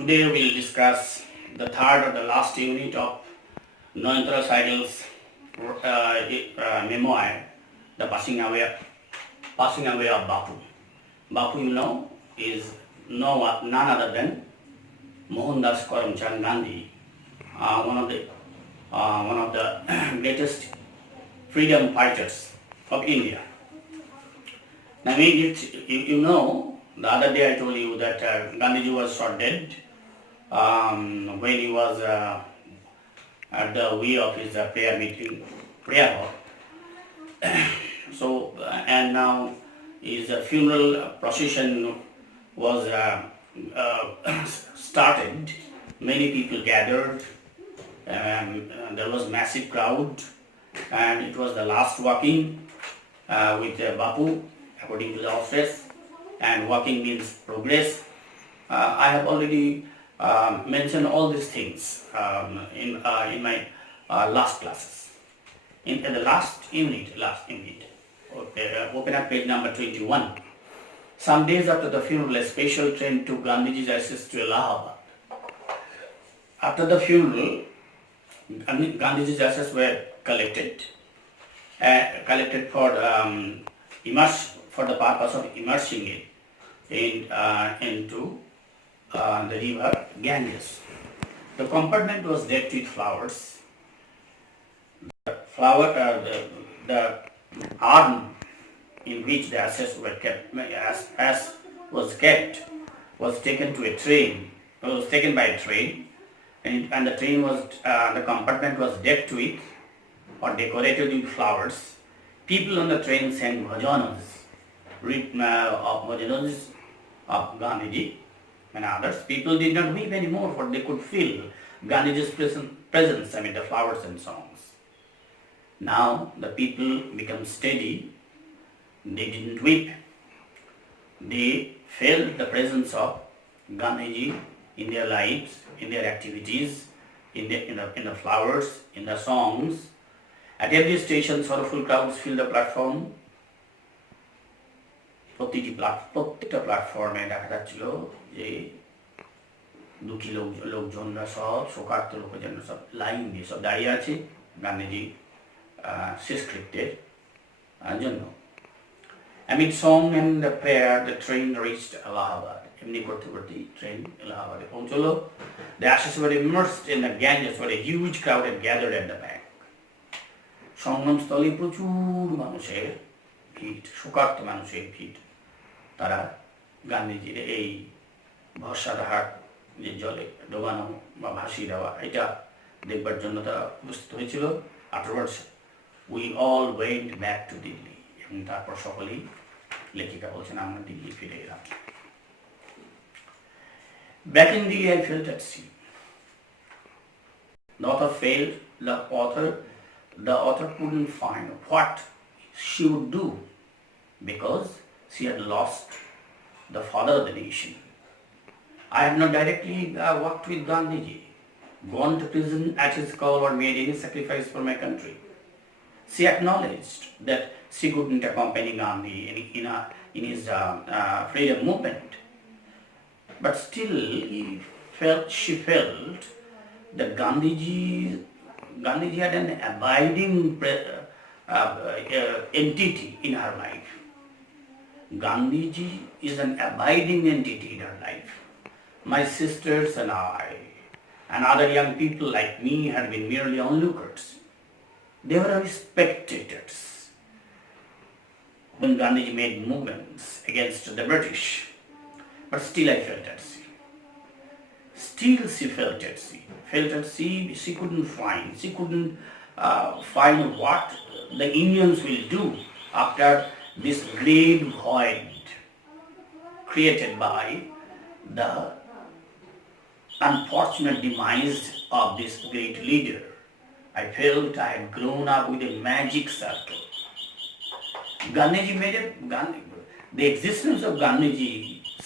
Today we'll discuss the third or the last unit of Narendra Saigal's memoir, The Passing Away of Bapu. Bapu, is none other than Mohandas Karamchand Gandhi, one of the greatest freedom fighters of India. Now, the other day I told you that Gandhiji was shot dead when he was at the way of his prayer hall. So, and now his funeral procession was started. Many people gathered. There was massive crowd, and it was the last walking with Bapu, according to the office. And walking means progress. I have already mentioned all these things in my last classes. In the last unit, okay, open up page number 21. Some days after the funeral, a special train took Gandhiji's ashes to Allahabad. After the funeral, Gandhiji's ashes were collected for for the purpose of immersing it into the river Ganges. The compartment was decked with flowers. The urn in which the ashes were kept, was taken to a train. It was taken by a train, and the train was the compartment was decked with or decorated with flowers. People on the train sang bhajanas, bhajanas of Gandhiji and others. People did not weep anymore, for they could feel Gandhiji's presence amid the flowers and songs. Now the people become steady. They didn't weep. They felt the presence of Gandhiji in their lives, in their activities, in the flowers, in the songs. At every station, sorrowful crowds fill the platform. প্রত্যেকটা প্ল্যাটফর্মে দেখা যাচ্ছিল যে দুঃখী লোকজনরা সব শোকার্ত লোকজনরা সব লাইন দিয়ে সব দাঁড়িয়ে আছে গান্ধীজি শেষকৃত্যের জন্য। Amid song and the prayer, the train reached Allahabad. এমনি করতে করতেই ট্রেন এলাহাবাদে পৌঁছলো। The ashes were immersed in the Ganges, where a huge crowd had gathered at the bank. সংগমস্থলে প্রচুর মানুষের ভিড়, শোকার্ত মানুষের ভিড়। তারা গান্ধীজির এই ভরসাধার যে জলে ডোবানো বা ভাসিয়ে দেওয়া, এটা দেখবার জন্য তারা উপস্থিত হয়েছিল। Afterwards we all went back to Delhi, এবং তারপর সকলেই, লেখিকা বলছেন, আমরা দিল্লি ফিরে এলাম। Back in Delhi, I felt at sea. The author couldn't find what she would do, because she had lost the father of the nation. I have not directly worked with Gandhiji, gone to prison at his call, or made any sacrifice for my country. She acknowledged that she couldn't accompany Gandhi in his freedom movement, but still she felt that Gandhiji had an abiding entity in her life. Gandhiji is an abiding entity in her life. My sisters and I and other young people like me had been merely onlookers. They were only spectators when Gandhiji made movements against the British. But still I felt at sea. Still she felt at sea. She couldn't find what the Indians will do after this great void created by the unfortunate demise of this great leader. I felt I had grown up with a magic circle. The existence of Gandhiji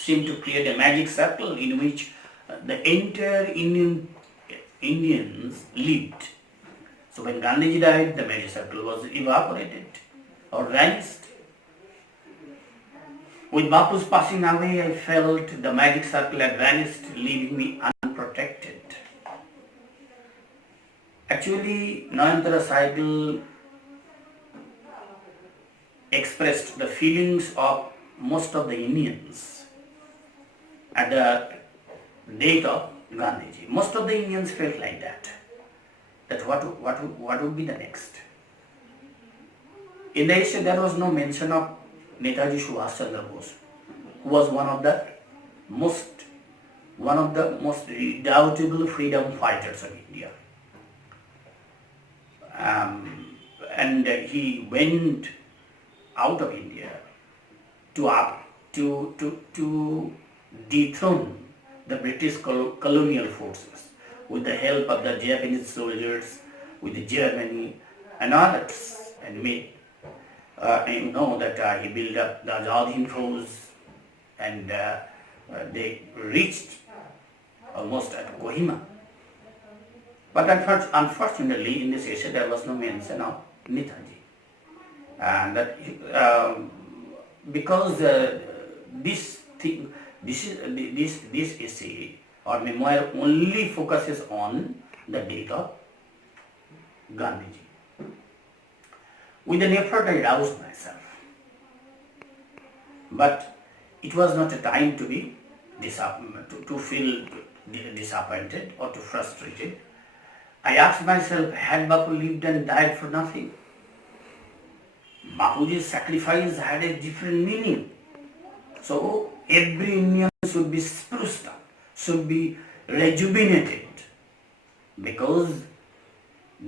seemed to create a magic circle in which the entire Indians lived. So when Gandhiji died, the magic circle was evaporated or vanished. With Bapu's passing away, I felt the magic circle had vanished, leaving me unprotected. Actually, Nayantara Sahibal expressed the feelings of most of the Indians at the date of Gandhiji. Most of the Indians felt like that. That what would be the next? In the essay, there was no mention of Netaji Subhash Chandra Bose, who was one of the most redoubtable freedom fighters of India. And he went out of India to dethrone the British colonial forces with the help of the Japanese soldiers, with the Germany and others, and made you know that he built up the Azad Hind Fauj, and they reached almost at Kohima. But unfortunately, in this essay, there was no mention of Netaji, and that because this essay or memoir only focuses on the date of Gandhiji. With an effort, I roused myself, but it was not a time to be to feel disappointed or to frustrated. I asked myself, had Bapu lived and died for nothing? Bapuji's sacrifice had a different meaning. So every Indian should be spruced up, should be rejuvenated, because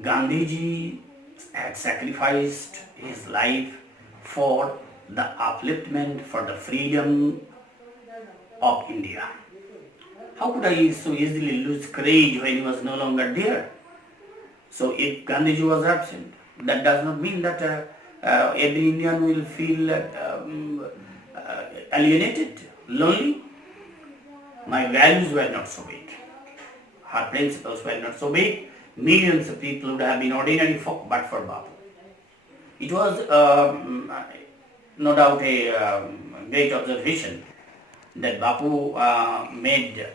Gandhiji had sacrificed his life for the upliftment, for the freedom of India. How could I so easily lose courage when he was no longer there? So if Gandhiji was absent, that does not mean that every Indian will feel alienated, lonely. My values were not so big. Her principles were not so big. Millions of people would have been ordinary folk but for Bapu. It was no doubt a great observation that Bapu made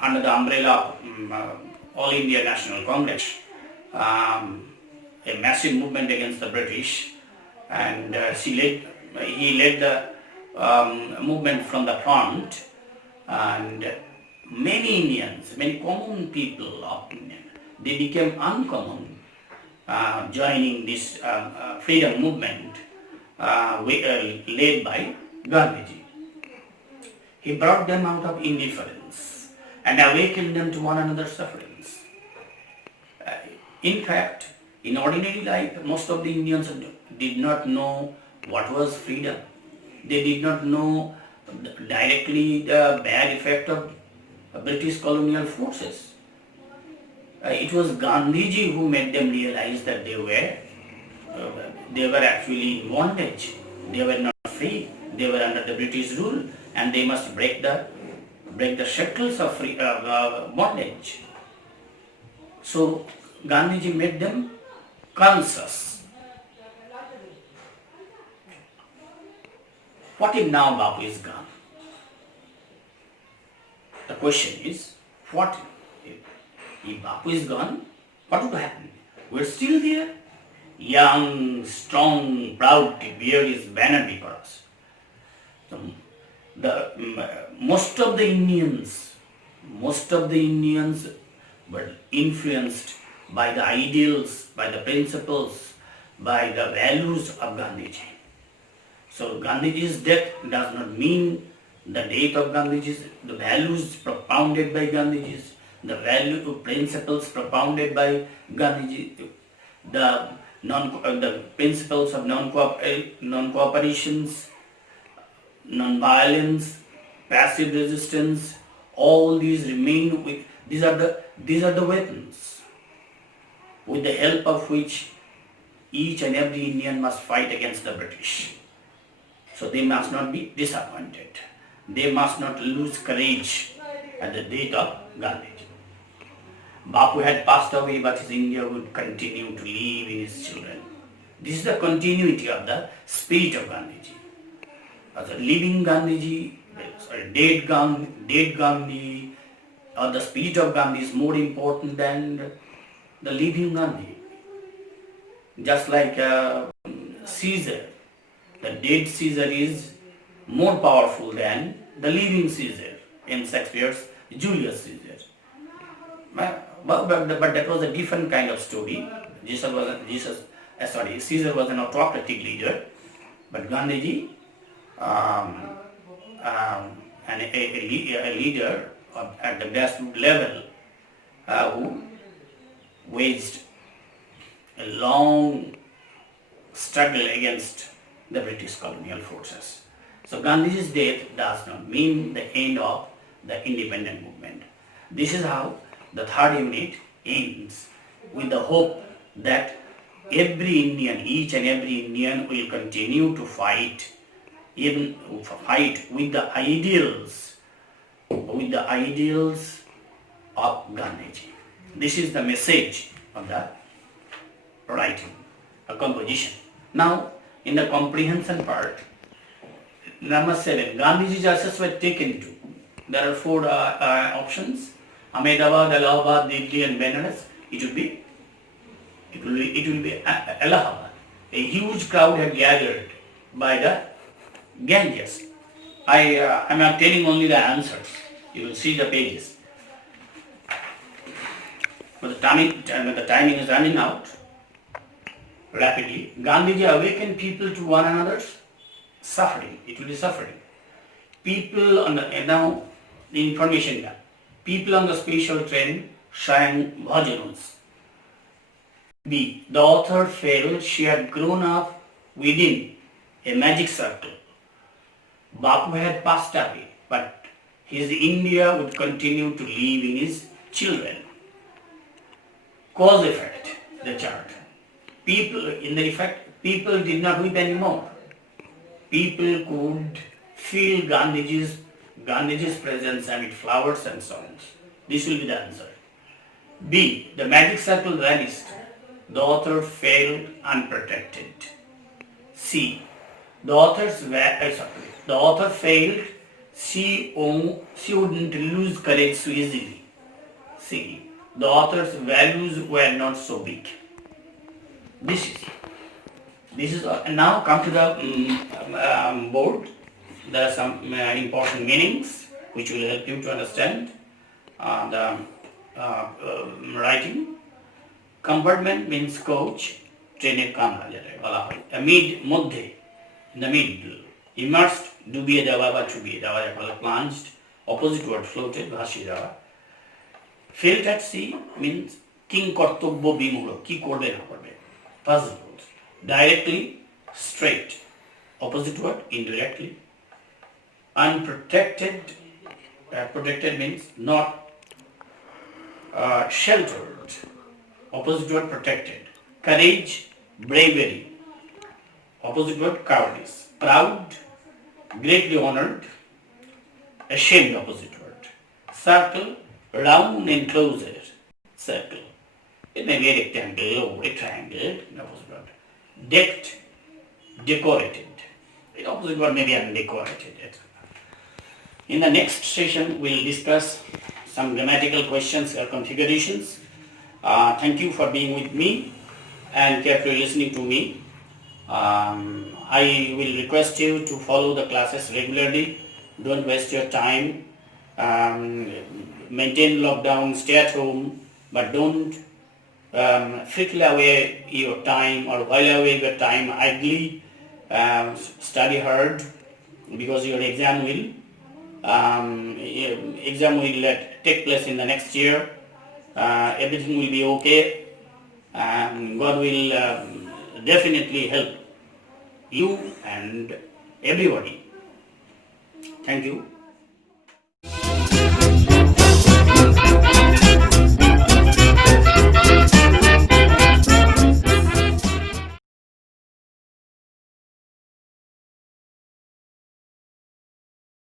under the umbrella of All India National Congress a massive movement against the British, and he led the movement from the front, and many Indians, many common people of India, they became uncommon joining this freedom movement led by Gandhiji. He brought them out of indifference and awakened them to one another's sufferings. In fact, in ordinary life, most of the Indians did not know what was freedom. They did not know directly the bad effect of British colonial forces. It was Gandhiji who made them realize that they were actually in bondage. They were not free. They were under the British rule, and they must break the shackles of bondage. So Gandhiji made them conscious. What if now Bapu is gone? The question is, what if Bapu is gone? What would happen? We're still there. Young, strong, proud to bear his banner before us. So, most of the Indians were influenced by the ideals, by the principles, by the values of Gandhiji. So Gandhiji's death does not mean the death of Gandhiji's, the values propounded by Gandhiji's, the value principles propounded by Gandhiji, the principles of non-cooperations, non-violence, passive resistance, all these remain with, these are the weapons with the help of which each and every Indian must fight against the British. So they must not be disappointed. They must not lose courage at the death of Gandhiji. Bapu had passed away, but his India would continue to live in his children. This is the continuity of the spirit of Gandhiji. as a living Gandhiji, sorry, dead Gandhi, or the spirit of Gandhi is more important than the living Gandhi. Just like Caesar, the dead Caesar is more powerful than the living Caesar in Shakespeare's Julius Caesar. But that was a different kind of story. Caesar was an autocratic leader, but Gandhiji, um, and a leader at the grassroots level who waged a long struggle against the British colonial forces. So Gandhiji's death does not mean the end of the independent movement. This is how the third unit ends, with the hope that every Indian, each and every Indian will continue to fight, even fight with the ideals of Gandhiji. This is the message of the writing, a composition. Now, in the comprehension part, number 7, Gandhiji's asses were taken to. There are 4 options: Ahmedabad, Allahabad, Delhi, and Benares. It will be Allahabad. A huge crowd had gathered by the Ganges. I am not telling only the answers. You will see the pages. But the timing is running out rapidly. Gandhiji awakened people to one another's suffering. It will be suffering. People on now the information gap. People on the special train sang bhajanas. B. The author felt she had grown up within a magic circle. Bapu had passed away, but his India would continue to live in his children. Cause effect, the chart. People, in the effect, people did not weep anymore. People could feel Gandhiji's presence amid flowers and songs. This will be the answer. B. The magic circle vanished. The author felt unprotected. C. The author felt she wouldn't lose courage so easily. C. The author's values were not so big. This is now come to the board. There are some important meanings which will help you to understand the writing. Compartment means coach, ট্রেনের কামরা যেটা বলা হয়। মধ্যে, in the middle, immersed, ডুবিয়ে যাওয়া বা চুবিয়ে যাওয়া, যাকে বলে plunged, opposite word floated, ভাসিয়ে যাওয়া। Felt at sea means king কর্তব্য বিমূঢ়, কি করবে না করবে, puzzled. Directly, straight, opposite word indirectly. Unprotected, protected means not sheltered, opposite word protected. Courage, bravery, opposite word cowardice. Proud, greatly honored, ashamed, opposite word. Circle, round enclosure, circle. It may be a rectangle or a triangle, opposite word. Decked, decorated. The opposite word may be undecorated. In the next session, we'll discuss some grammatical questions or configurations. Thank you for being with me and carefully listening to me. I will request you to follow the classes regularly. Don't waste your time. Maintain lockdown, stay at home, but don't frickle away your time or while away your time idly. Study hard because your exam will take place in the next year. Everything will be okay. God will definitely help you and everybody. Thank you.